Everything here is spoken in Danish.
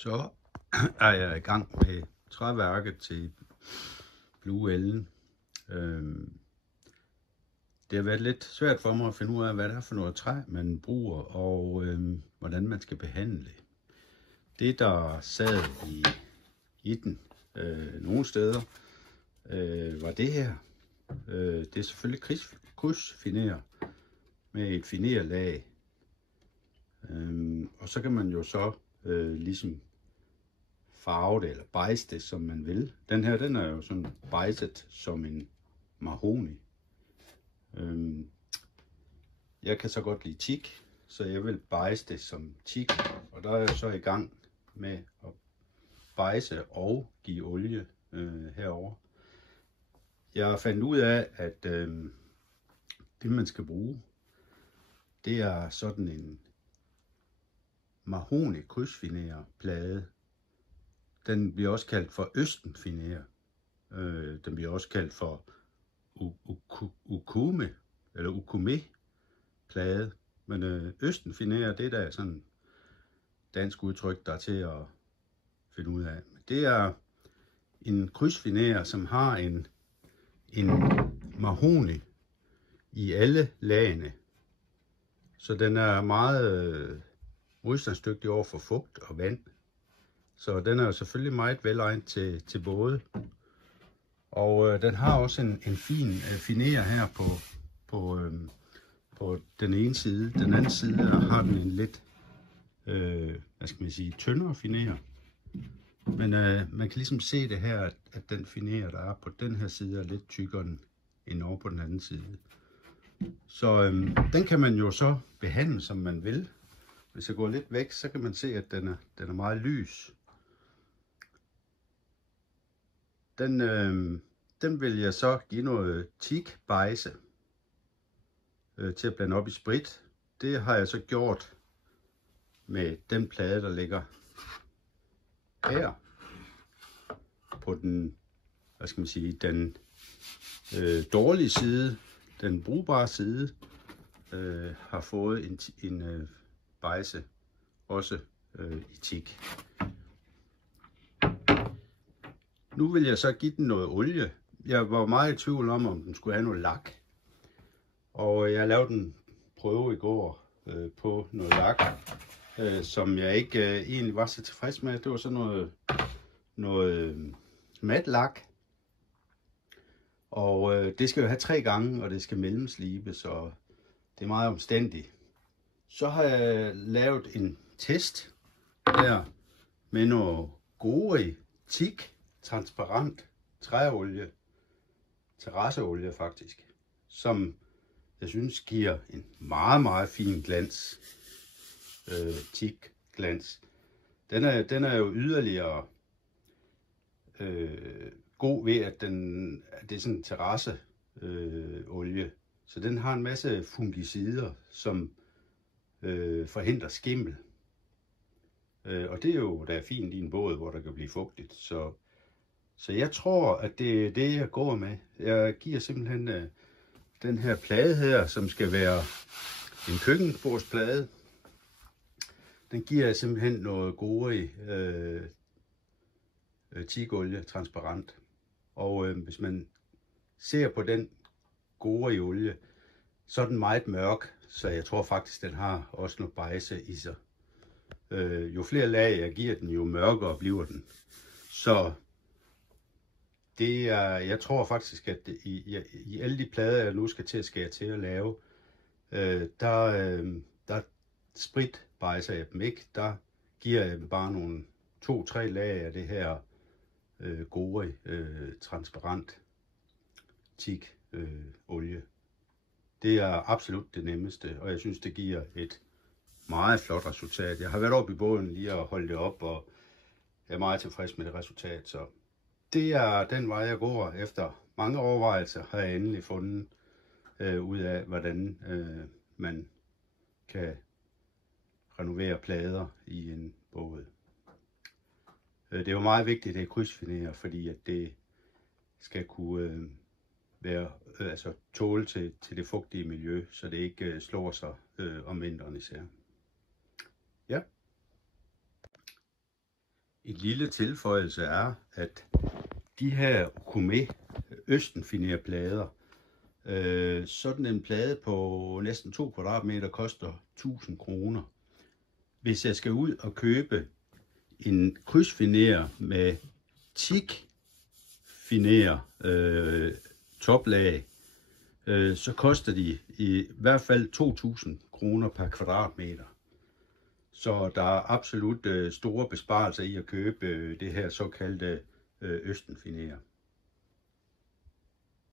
Så er jeg i gang med træværket til Blue Ellen. Det har været lidt svært for mig at finde ud af, hvad det er for noget træ, man bruger, og hvordan man skal behandle. Det, der sad i den nogle steder, var det her. Det er selvfølgelig krydsfiner med et finerlag. Og så kan man jo så ligesom farve det eller bejse det, som man vil. Den her, den er jo sådan bejset som en mahogni. Jeg kan så godt lide teak, så jeg vil bejse det som teak. Og der er jeg så i gang med at bejse og give olie herover. Jeg fandt ud af, at det man skal bruge, det er sådan en mahogni krydsfiner plade. Den bliver også kaldt for østenfiner. Den bliver også kaldt for ukume eller ukume plade. Men østenfiner, det er da sådan dansk udtryk, der er til at finde ud af. Det er en krydsfiner, som har en mahogni i alle lagene. Så den er meget modstandsdygtig over for fugt og vand. Så den er selvfølgelig meget velegnet til både. Og den har også en fin finer her på den ene side. Den anden side har den en lidt, hvad skal man sige, tyndere finer. Men man kan ligesom se det her, at den finer, der er på den her side, er lidt tykkere end over på den anden side. Så den kan man jo så behandle, som man vil. Hvis jeg går lidt væk, så kan man se, at den er meget lys. Den vil jeg så give noget teak bejse til at blande op i sprit. Det har jeg så gjort med den plade, der ligger her på den, hvad skal man sige, den dårlige side. Den brugbare side har fået en bejse også i teak. Nu vil jeg så give den noget olie. Jeg var meget i tvivl om den skulle have noget lak. Og jeg lavede en prøve i går på noget lak, som jeg ikke egentlig var så tilfreds med. Det var så noget mat lak. Og det skal jo have 3 gange, og det skal mellemslibes, og det er meget omstændigt. Så har jeg lavet en test der med noget gode teak transparent træolie, terrasseolie faktisk, som jeg synes giver en meget, meget fin glans, teak glans. Den er jo yderligere god ved, at det er sådan en terrasseolie, så den har en masse fungicider, som forhindrer skimmel. Og det er jo da fint i en båd, hvor der kan blive fugtigt. Så jeg tror, at det er det, jeg går med. Jeg giver simpelthen den her plade her, som skal være en køkkenbordsplade. Den giver jeg simpelthen noget gode teakolie, transparent. Og hvis man ser på den gode olie, så er den meget mørk, så jeg tror faktisk, den har også noget bejse i sig. Jo flere lag jeg giver den, jo mørkere bliver den. Så det er, jeg tror faktisk, at i alle de plader, jeg nu skal til at skære til at lave, der spritbejser jeg dem ikke. Der giver jeg dem bare nogle 2-3 lag af det her gode transparent teak olie. Det er absolut det nemmeste, og jeg synes, det giver et meget flot resultat. Jeg har været oppe i båden lige og holdt det op, og jeg er meget tilfreds med det resultat. Så det er den vej, jeg går. Efter mange overvejelser har jeg endelig fundet ud af, hvordan man kan renovere plader i en båd. Det er jo meget vigtigt, at det er krydsfiner, fordi at det skal kunne være, tåle til det fugtige miljø, så det ikke slår sig om vinteren især. Ja. En lille tilføjelse er, at de her Okoume østenfinerplader, sådan en plade på næsten 2 kvadratmeter koster 1000 kroner. Hvis jeg skal ud og købe en krydsfiner med teakfiner toplag, så koster de i hvert fald 2000 kroner per kvadratmeter. Så der er absolut store besparelser i at købe det her såkaldte østenfiner.